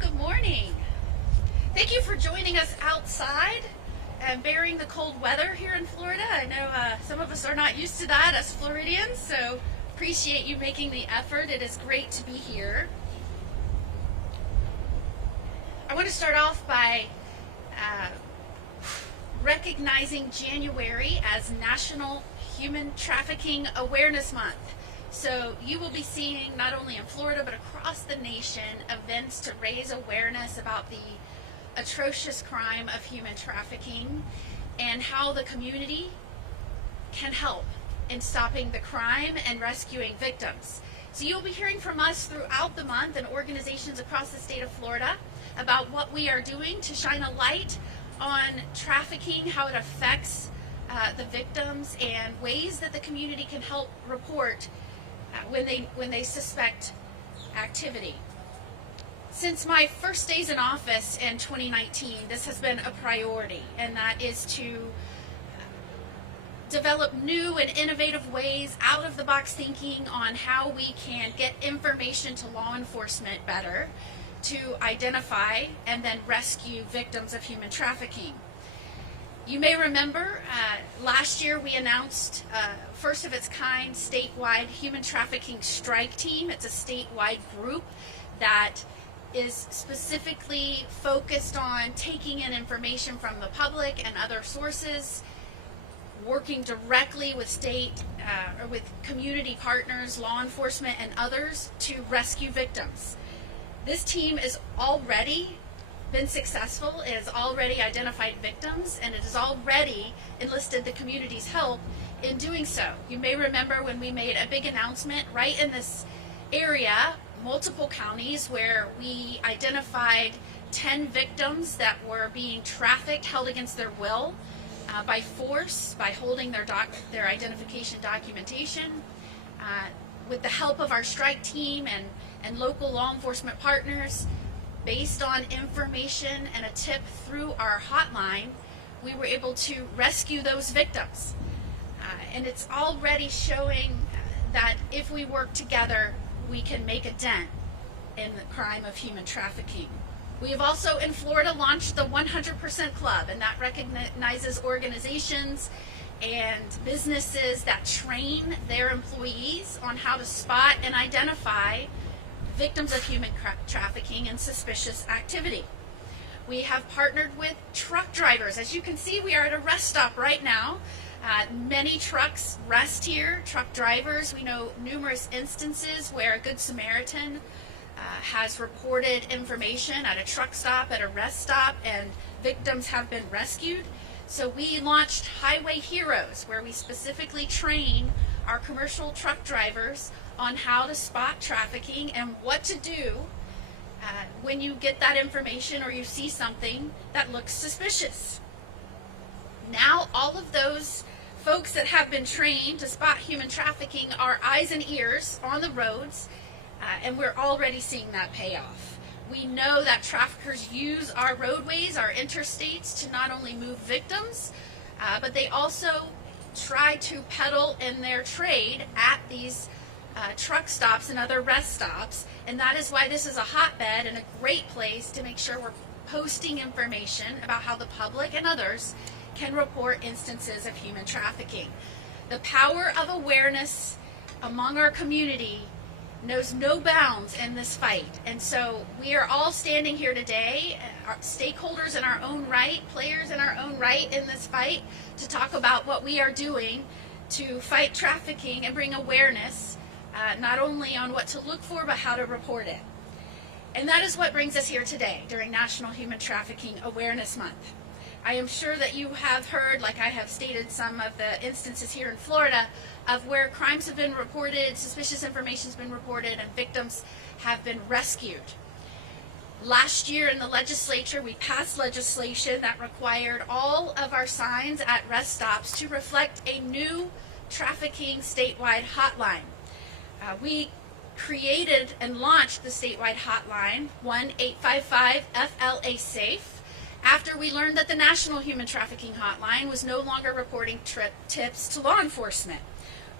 Good morning. Thank you for joining us outside and bearing the cold weather here in Florida. I know some of us are not used to that as Floridians, so appreciate you making the effort. It is great to be here. I want to start off by recognizing January as National Human Trafficking Awareness Month. So you will be seeing, not only in Florida but across the nation, events to raise awareness about the atrocious crime of human trafficking and how the community can help in stopping the crime and rescuing victims. So you'll be hearing from us throughout the month and organizations across the state of Florida about what we are doing to shine a light on trafficking, how it affects the victims, and ways that the community can help report when they suspect activity. Since my first days in office in 2019, this has been a priority, and that is to develop new and innovative ways, out-of-the-box thinking on how we can get information to law enforcement better to identify and then rescue victims of human trafficking. You may remember last year we announced first of its kind statewide human trafficking strike team. It's a statewide group that is specifically focused on taking in information from the public and other sources, working directly with state or with community partners, law enforcement, and others to rescue victims. This team is already been successful. It has already identified victims, and it has already enlisted the community's help in doing so. You may remember when we made a big announcement right in this area, multiple counties, where we identified 10 victims that were being trafficked, held against their will, by force, by holding their identification documentation. With the help of our strike team and local law enforcement partners, based on information and a tip through our hotline, we were able to rescue those victims. And it's already showing that if we work together, we can make a dent in the crime of human trafficking. We have also in Florida launched the 100% Club, and that recognizes organizations and businesses that train their employees on how to spot and identify victims of human trafficking and suspicious activity. We have partnered with truck drivers. As you can see, we are at a rest stop right now. Many trucks rest here, truck drivers. We know numerous instances where a Good Samaritan has reported information at a truck stop, at a rest stop, and victims have been rescued. So we launched Highway Heroes, where we specifically train our commercial truck drivers on how to spot trafficking and what to do when you get that information or you see something that looks suspicious. Now all of those folks that have been trained to spot human trafficking are eyes and ears on the roads, and we're already seeing that pay off. We know that traffickers use our roadways, our interstates, to not only move victims, but they also try to peddle in their trade at these truck stops and other rest stops, and that is why this is a hotbed and a great place to make sure we're posting information about how the public and others can report instances of human trafficking. The power of awareness among our community knows no bounds in this fight, and so we are all standing here today, our stakeholders in our own right, players in our own right in this fight, to talk about what we are doing to fight trafficking and bring awareness not only on what to look for, but how to report it. And that is what brings us here today during National Human Trafficking Awareness Month. I am sure that you have heard, like I have stated, some of the instances here in Florida of where crimes have been reported, suspicious information has been reported, and victims have been rescued. Last year in the legislature, we passed legislation that required all of our signs at rest stops to reflect a new trafficking statewide hotline. We created and launched the statewide hotline, 1-855-FLA-SAFE, after we learned that the National Human Trafficking Hotline was no longer reporting tips to law enforcement.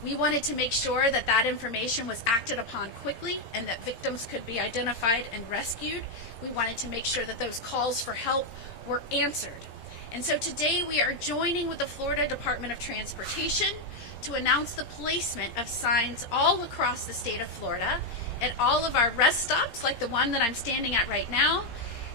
We wanted to make sure that that information was acted upon quickly and that victims could be identified and rescued. We wanted to make sure that those calls for help were answered. And so today we are joining with the Florida Department of Transportation to announce the placement of signs all across the state of Florida at all of our rest stops, like the one that I'm standing at right now,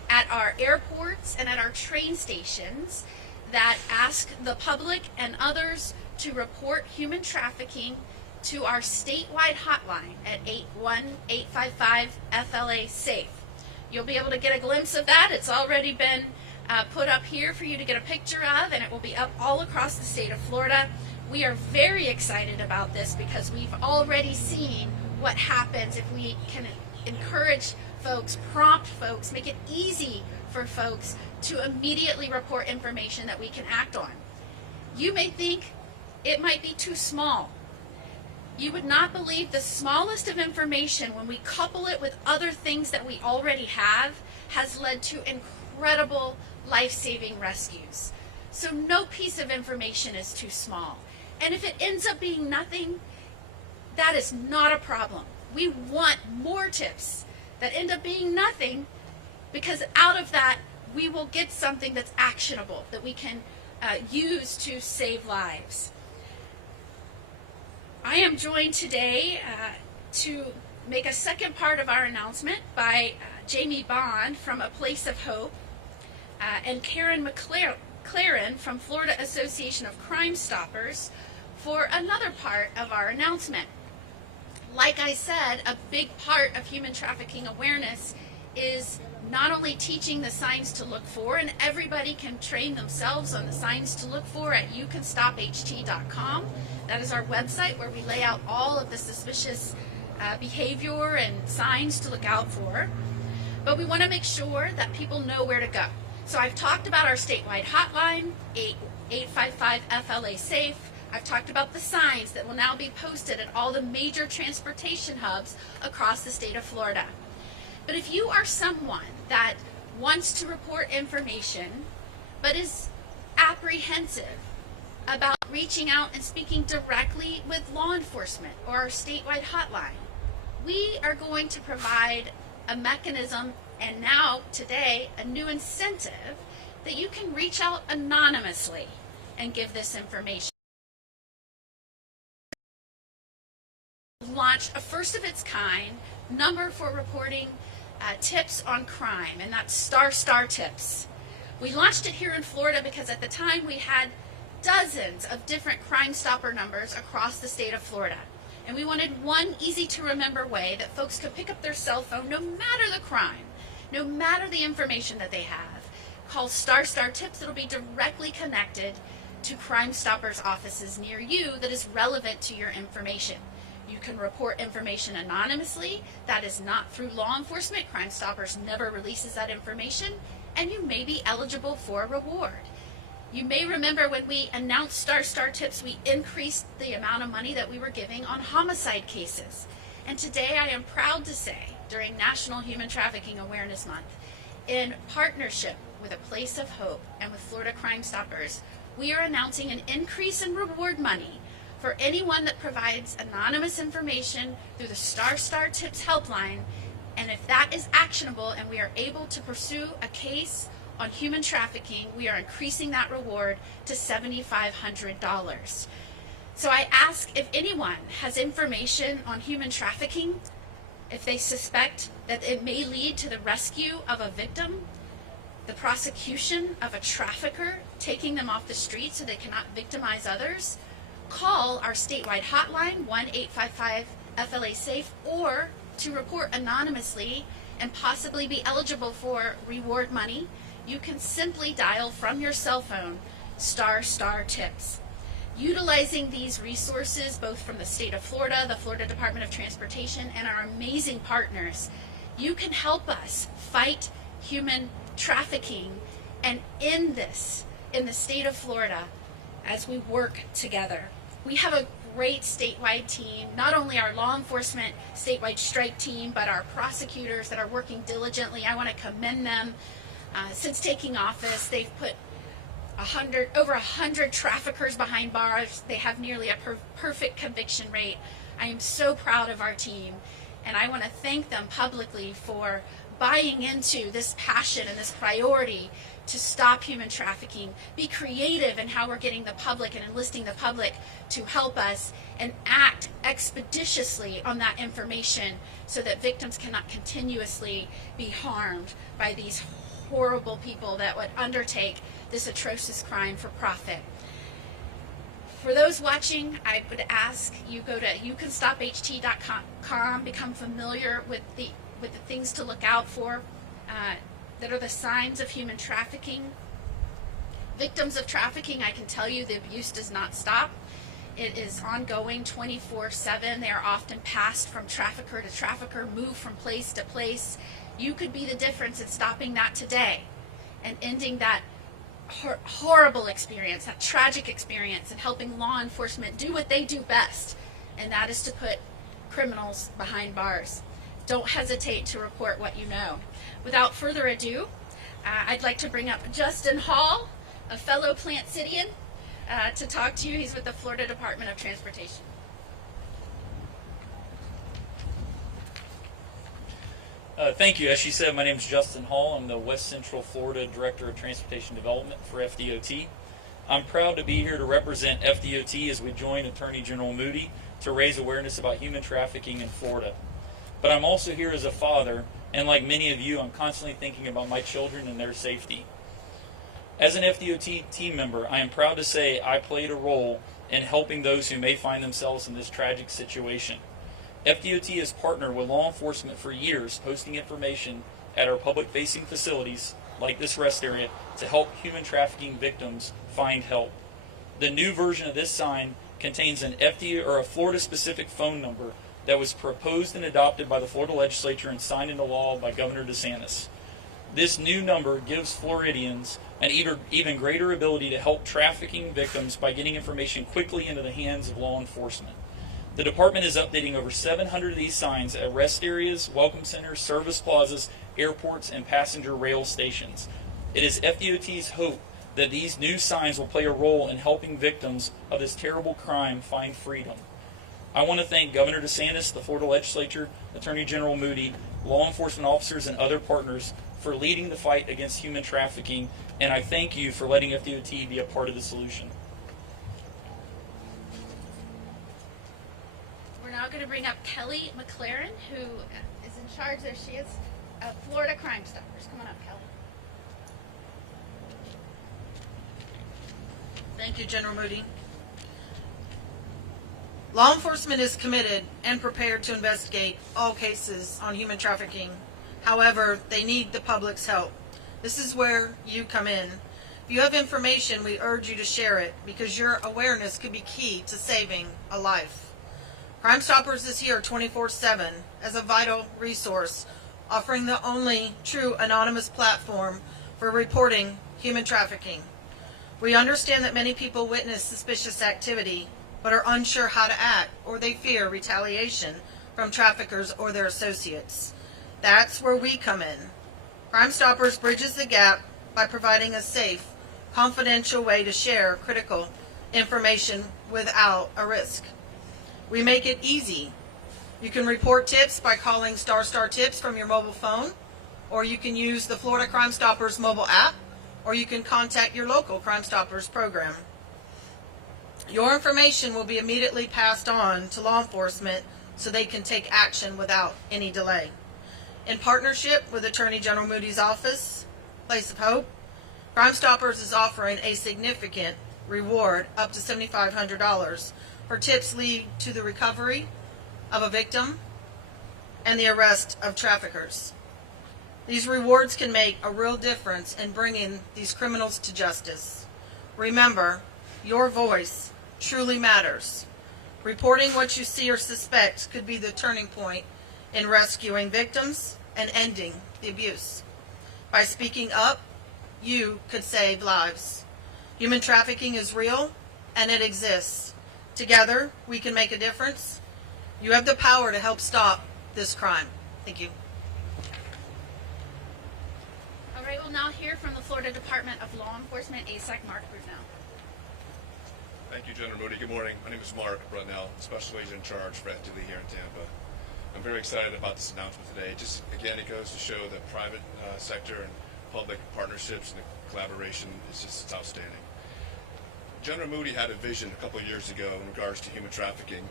at our airports and at our train stations, that ask the public and others to report human trafficking to our statewide hotline at 81855-FLA-SAFE. You'll be able to get a glimpse of that. It's already been put up here for you to get a picture of, and it will be up all across the state of Florida. We are very excited about this because we've already seen what happens if we can encourage folks, prompt folks, make it easy for folks to immediately report information that we can act on. You may think it might be too small. You would not believe the smallest of information, when we couple it with other things that we already have, has led to incredible life-saving rescues. So no piece of information is too small. And if it ends up being nothing, that is not a problem. We want more tips that end up being nothing, because out of that we will get something that's actionable that we can use to save lives. I am joined today to make a second part of our announcement by Jamie Bond from A Place of Hope and Karen McLaren from Florida Association of Crime Stoppers for another part of our announcement. Like I said, a big part of human trafficking awareness is not only teaching the signs to look for, and everybody can train themselves on the signs to look for at youcanstopht.com. That is our website where we lay out all of the suspicious behavior and signs to look out for. But we want to make sure that people know where to go. So I've talked about our statewide hotline, 855-FLA-SAFE. I've talked about the signs that will now be posted at all the major transportation hubs across the state of Florida. But if you are someone that wants to report information but is apprehensive about reaching out and speaking directly with law enforcement or our statewide hotline, we are going to provide a mechanism, and now today a new incentive, that you can reach out anonymously and give this information. Launched a first of its kind number for reporting tips on crime, and that's star tips. We launched it here in Florida because at the time we had dozens of different Crime Stopper numbers across the state of Florida, and we wanted one easy to remember way that folks could pick up their cell phone, no matter the crime, no matter the information that they have, call star tips. It'll be directly connected to Crime Stoppers offices near you that is relevant to your information. You can report information anonymously. That is not through law enforcement. Crime Stoppers never releases that information, and you may be eligible for a reward. You may remember when we announced star tips, we increased the amount of money that we were giving on homicide cases. And today I am proud to say, during National Human Trafficking Awareness Month, in partnership with A Place of Hope and with Florida Crime Stoppers, we are announcing an increase in reward money for anyone that provides anonymous information through the star tips helpline. And if that is actionable and we are able to pursue a case on human trafficking, we are increasing that reward to $7,500. So I ask, if anyone has information on human trafficking, if they suspect that it may lead to the rescue of a victim, the prosecution of a trafficker, taking them off the street so they cannot victimize others, call our statewide hotline, 1-855-FLA-SAFE, or to report anonymously and possibly be eligible for reward money, you can simply dial from your cell phone star tips. Utilizing these resources, both from the state of Florida, the Florida Department of Transportation, and our amazing partners, you can help us fight human trafficking and end this in the state of Florida as we work together. We have a great statewide team, not only our law enforcement statewide strike team, but our prosecutors that are working diligently. I want to commend them. Since taking office, they've put over 100 traffickers behind bars. They have nearly a perfect conviction rate. I am so proud of our team, and I want to thank them publicly for buying into this passion and this priority to stop human trafficking, be creative in how we're getting the public and enlisting the public to help us, and act expeditiously on that information so that victims cannot continuously be harmed by these horrible people that would undertake this atrocious crime for profit. For those watching, I would ask you go to youcanstopht.com, become familiar with the things to look out for that are the signs of human trafficking. Victims of trafficking, I can tell you the abuse does not stop. It is ongoing 24/7. They are often passed from trafficker to trafficker, moved from place to place. You could be the difference in stopping that today and ending that horrible experience, that tragic experience, and helping law enforcement do what they do best, and that is to put criminals behind bars. Don't hesitate to report what you know. Without further ado, I'd like to bring up Justin Hall, a fellow Plant Cityan, to talk to you. He's with the Florida Department of Transportation. Thank you. As she said, my name is Justin Hall. I'm the West Central Florida Director of Transportation Development for FDOT. I'm proud to be here to represent FDOT as we join Attorney General Moody to raise awareness about human trafficking in Florida. But I'm also here as a father, and like many of you, I'm constantly thinking about my children and their safety. As an FDOT team member, I am proud to say I played a role in helping those who may find themselves in this tragic situation. FDOT has partnered with law enforcement for years, posting information at our public-facing facilities, like this rest area, to help human trafficking victims find help. The new version of this sign contains an FDOT or a Florida-specific phone number that was proposed and adopted by the Florida legislature and signed into law by Governor DeSantis. This new number gives Floridians an even greater ability to help trafficking victims by getting information quickly into the hands of law enforcement. The department is updating over 700 of these signs at rest areas, welcome centers, service plazas, airports, and passenger rail stations. It is FDOT's hope that these new signs will play a role in helping victims of this terrible crime find freedom. I want to thank Governor DeSantis, the Florida legislature, Attorney General Moody, law enforcement officers, and other partners for leading the fight against human trafficking, and I thank you for letting FDOT be a part of the solution. We're now going to bring up Kelly McLaren, who is in charge, there she is, of Florida Crime Stoppers. Come on up, Kelly. Thank you, General Moody. Law enforcement is committed and prepared to investigate all cases on human trafficking. However, they need the public's help. This is where you come in. If you have information, we urge you to share it because your awareness could be key to saving a life. Crime Stoppers is here 24/7 as a vital resource, offering the only true anonymous platform for reporting human trafficking. We understand that many people witness suspicious activity but are unsure how to act, or they fear retaliation from traffickers or their associates. That's where we come in. Crime Stoppers bridges the gap by providing a safe, confidential way to share critical information without a risk. We make it easy. You can report tips by calling ** tips from your mobile phone, or you can use the Florida Crime Stoppers mobile app, or you can contact your local Crime Stoppers program. Your information will be immediately passed on to law enforcement so they can take action without any delay. In partnership with Attorney General Moody's office, Place of Hope, Crime Stoppers is offering a significant reward up to $7,500 for tips lead to the recovery of a victim and the arrest of traffickers. These rewards can make a real difference in bringing these criminals to justice. Remember, your voice truly matters. Reporting what you see or suspect could be the turning point in rescuing victims and ending the abuse. By speaking up, you could save lives. Human trafficking is real and it exists. Together, we can make a difference. You have the power to help stop this crime. Thank you. All right, we'll now hear from the Florida Department of Law Enforcement, ASAC, Mark Brunel. Thank you, General Moody. Good morning. My name is Mark Brunel, Special Agent in Charge for FDLE here in Tampa. I'm very excited about this announcement today. Just again, it goes to show that private sector and public partnerships and the collaboration is just outstanding. General Moody had a vision a couple of years ago in regards to human trafficking,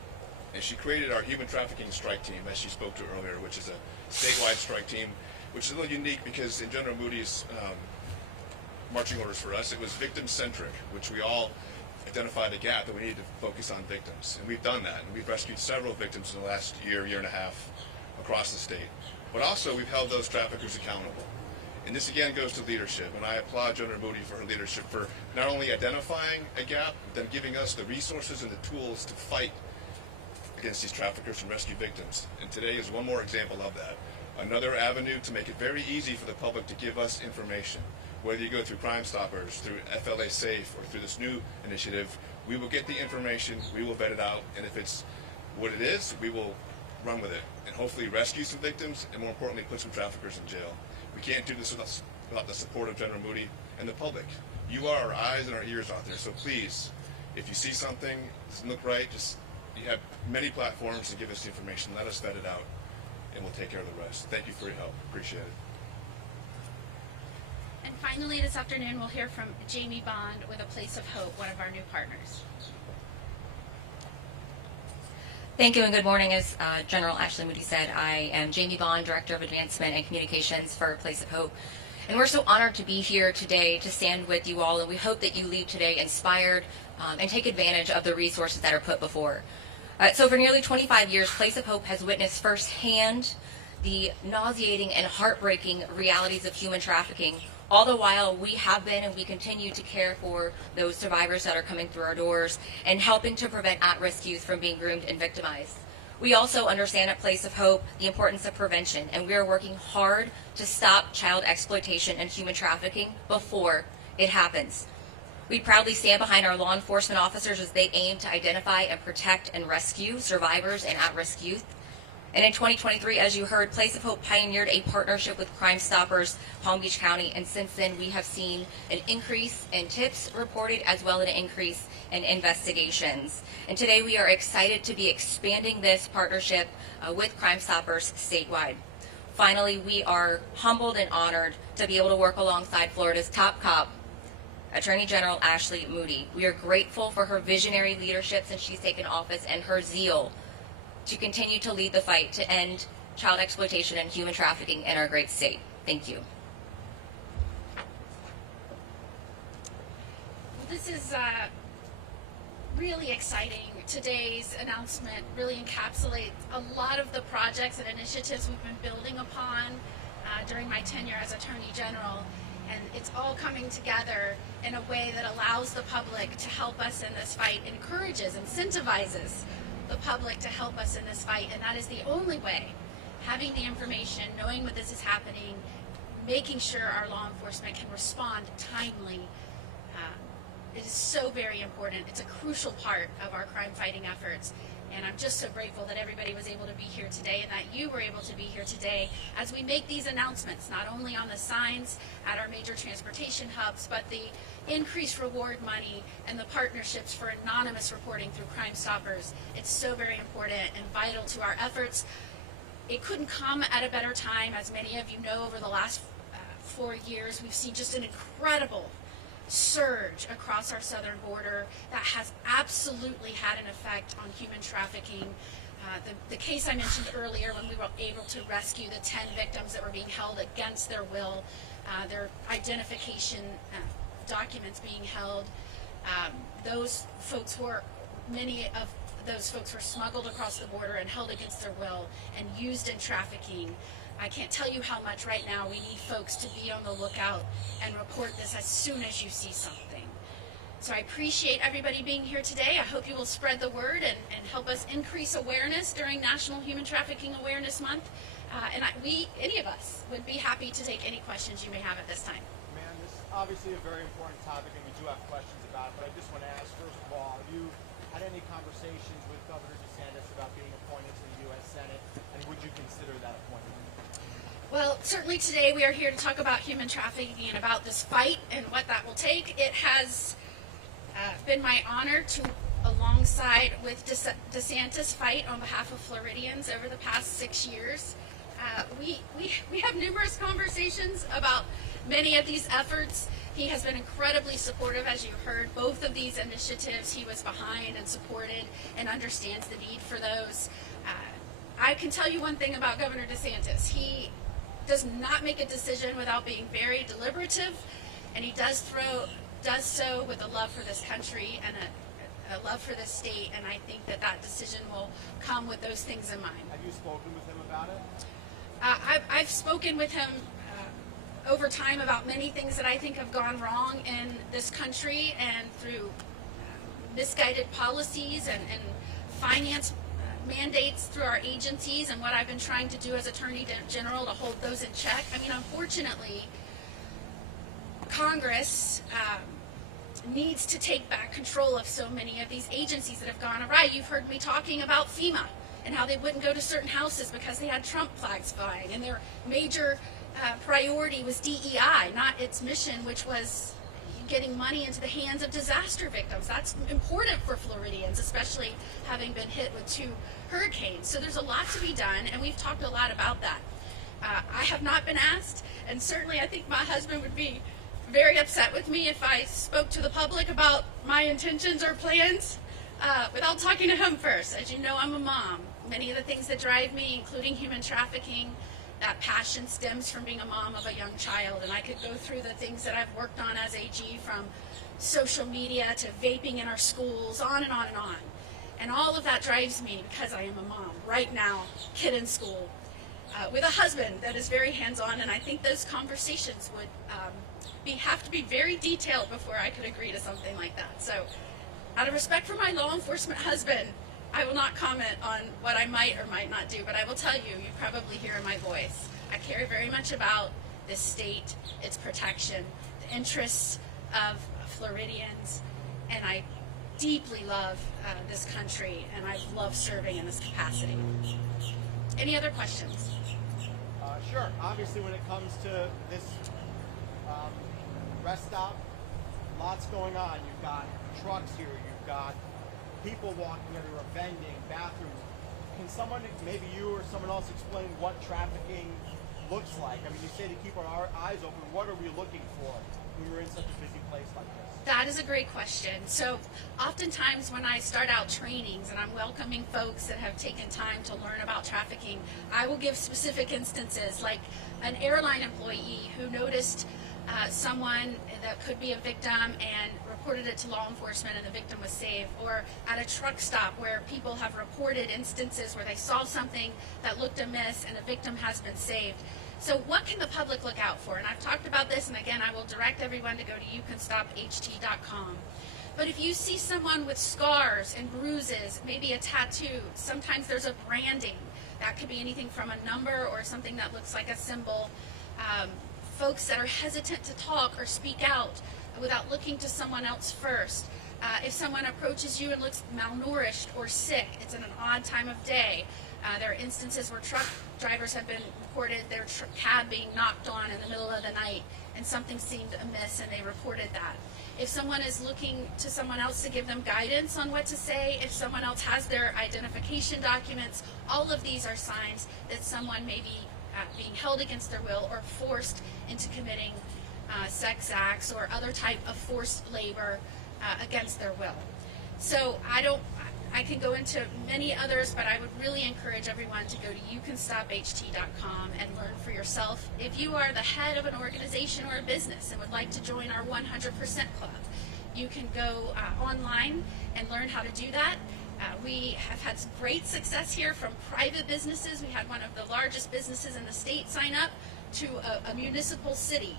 and she created our human trafficking strike team, as she spoke to earlier, which is a statewide strike team, which is a little unique because in General Moody's marching orders for us, it was victim-centric, which we all identified a gap that we needed to focus on victims. And we've done that. And we've rescued several victims in the last year, year and a half across the state. But also we've held those traffickers accountable. And this again goes to leadership. And I applaud General Moody for her leadership for not only identifying a gap, but then giving us the resources and the tools to fight against these traffickers and rescue victims. And today is one more example of that. Another avenue to make it very easy for the public to give us information. Whether you go through Crime Stoppers, through FLA Safe, or through this new initiative, we will get the information, we will vet it out, and if it's what it is, we will run with it and hopefully rescue some victims and, more importantly, put some traffickers in jail. We can't do this without the support of General Moody and the public. You are our eyes and our ears out there, so please, if you see something that doesn't look right, you have many platforms to give us the information. Let us vet it out, and we'll take care of the rest. Thank you for your help. Appreciate it. And finally, this afternoon, we'll hear from Jamie Bond with A Place of Hope, one of our new partners. Thank you and good morning. As General Ashley Moody said, I am Jamie Bond, Director of Advancement and Communications for A Place of Hope. And we're so honored to be here today to stand with you all, and we hope that you leave today inspired and take advantage of the resources that are put before. So for nearly 25 years, Place of Hope has witnessed firsthand the nauseating and heartbreaking realities of human trafficking. All the while, we have been and we continue to care for those survivors that are coming through our doors and helping to prevent at-risk youth from being groomed and victimized. We also understand at Place of Hope the importance of prevention, and we are working hard to stop child exploitation and human trafficking before it happens. We proudly stand behind our law enforcement officers as they aim to identify and protect and rescue survivors and at-risk youth. And in 2023, as you heard, Place of Hope pioneered a partnership with Crime Stoppers Palm Beach County, and since then we have seen an increase in tips reported as well as an increase in investigations. And today we are excited to be expanding this partnership with Crime Stoppers statewide. Finally, we are humbled and honored to be able to work alongside Florida's top cop, Attorney General Ashley Moody. We are grateful for her visionary leadership since she's taken office and her zeal to continue to lead the fight to end child exploitation and human trafficking in our great state. Thank you. Well, this is really exciting. Today's announcement really encapsulates a lot of the projects and initiatives we've been building upon during my tenure as Attorney General. And it's all coming together in a way that allows the public to help us in this fight, encourages, incentivizes the public to help us in this fight, and that is the only way. Having the information, knowing what this is happening, making sure our law enforcement can respond timely, it is so very important. It's a crucial part of our crime fighting efforts, and I'm just so grateful that everybody was able to be here today and that you were able to be here today as we make these announcements, not only on the signs at our major transportation hubs, but the increased reward money and the partnerships for anonymous reporting through Crime Stoppers. It's so very important and vital to our efforts. It couldn't come at a better time. As many of you know, over the last 4 years, we've seen just an incredible surge across our southern border that has absolutely had an effect on human trafficking. The case I mentioned earlier, when we were able to rescue the 10 victims that were being held against their will, their identification documents being held, many of those folks were smuggled across the border and held against their will and used in trafficking. I can't tell you how much right now we need folks to be on the lookout and report this as soon as you see something. So I appreciate everybody being here today. I hope you will spread the word and help us increase awareness during National Human Trafficking Awareness Month. Any of us, would be happy to take any questions you may have at this time. Ma'am, this is obviously a very important topic, and we do have questions about it, but I just want to ask, first of all, have you had any conversations with Governor DeSantis about being appointed to the U.S. Senate, and would you consider that appointment? Well, certainly today we are here to talk about human trafficking and about this fight and what that will take. It has been my honor to, alongside with DeSantis, fight on behalf of Floridians over the past 6 years. We have numerous conversations about many of these efforts. He has been incredibly supportive, as you heard. Both of these initiatives he was behind and supported and understands the need for those. I can tell you one thing about Governor DeSantis. He does not make a decision without being very deliberative, and he does so with a love for this country and a love for this state, and I think that decision will come with those things in mind. Have you spoken with him about it? I've spoken with him over time about many things that I think have gone wrong in this country and through misguided policies and finance mandates through our agencies, and what I've been trying to do as Attorney General to hold those in check. I mean, unfortunately, Congress needs to take back control of so many of these agencies that have gone awry. You've heard me talking about FEMA and how they wouldn't go to certain houses because they had Trump flags flying, and their major priority was DEI, not its mission, which was getting money into the hands of disaster victims. That's important for Floridians, especially having been hit with 2 hurricanes. So there's a lot to be done, and we've talked a lot about that. I have not been asked, and certainly I think my husband would be very upset with me if I spoke to the public about my intentions or plans without talking to him first. As you know, I'm a mom. Many of the things that drive me, including human trafficking, that passion stems from being a mom of a young child, and I could go through the things that I've worked on as AG, from social media to vaping in our schools, on and on and on. And all of that drives me because I am a mom right now, kid in school, with a husband that is very hands-on, and I think those conversations would have to be very detailed before I could agree to something like that. So out of respect for my law enforcement husband, I will not comment on what I might or might not do, but I will tell you, you probably hear in my voice, I care very much about this state, its protection, the interests of Floridians, and I deeply love this country, and I love serving in this capacity. Any other questions? Sure. Obviously, when it comes to this rest stop, lots going on. You've got trucks here. You've got people walking everywhere, vending, bathrooms. Can someone, maybe you or someone else, explain what trafficking looks like? I mean, you say to keep our eyes open. What are we looking for when we're in such a busy place like this? That is a great question. So oftentimes when I start out trainings and I'm welcoming folks that have taken time to learn about trafficking, I will give specific instances, like an airline employee who noticed someone that could be a victim and reported it to law enforcement, and the victim was saved. Or at a truck stop where people have reported instances where they saw something that looked amiss and a victim has been saved. So what can the public look out for? And I've talked about this, and again, I will direct everyone to go to youcanstopht.com. But if you see someone with scars and bruises, maybe a tattoo, sometimes there's a branding. That could be anything from a number or something that looks like a symbol. Folks that are hesitant to talk or speak out without looking to someone else first. If someone approaches you and looks malnourished or sick, it's in an odd time of day. There are instances where truck drivers have been reported their cab being knocked on in the middle of the night and something seemed amiss and they reported that. If someone is looking to someone else to give them guidance on what to say, if someone else has their identification documents, all of these are signs that someone may be being held against their will or forced into committing sex acts or other type of forced labor against their will. So I can go into many others, but I would really encourage everyone to go to youcanstopht.com and learn for yourself. If you are the head of an organization or a business and would like to join our 100% Club, you can go online and learn how to do that. We have had some great success here from private businesses. We had one of the largest businesses in the state sign up to a municipal city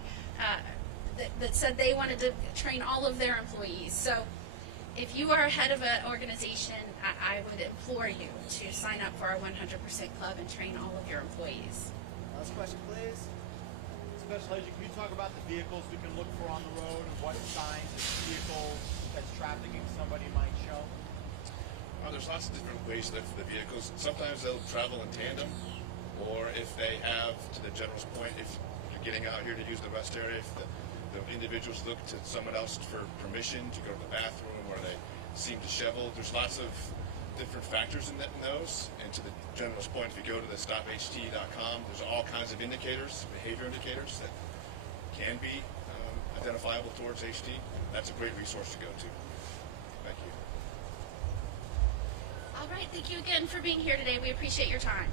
that said they wanted to train all of their employees. So if you are head of an organization, I would implore you to sign up for our 100% Club and train all of your employees. Last question, please. Special Agent, can you talk about the vehicles we can look for on the road and what signs of vehicles that's trafficking somebody might show? Well, there's lots of different ways to look for the vehicles. Sometimes they'll travel in tandem, or if they have, to the general's point, if you're getting out here to use the rest area, if the individuals look to someone else for permission to go to the bathroom, or they seem disheveled. There's lots of different factors in those. And to the general's point, if you go to the stopht.com, there's all kinds of indicators, behavior indicators that can be identifiable towards HT. That's a great resource to go to. Thank you. All right, thank you again for being here today. We appreciate your time.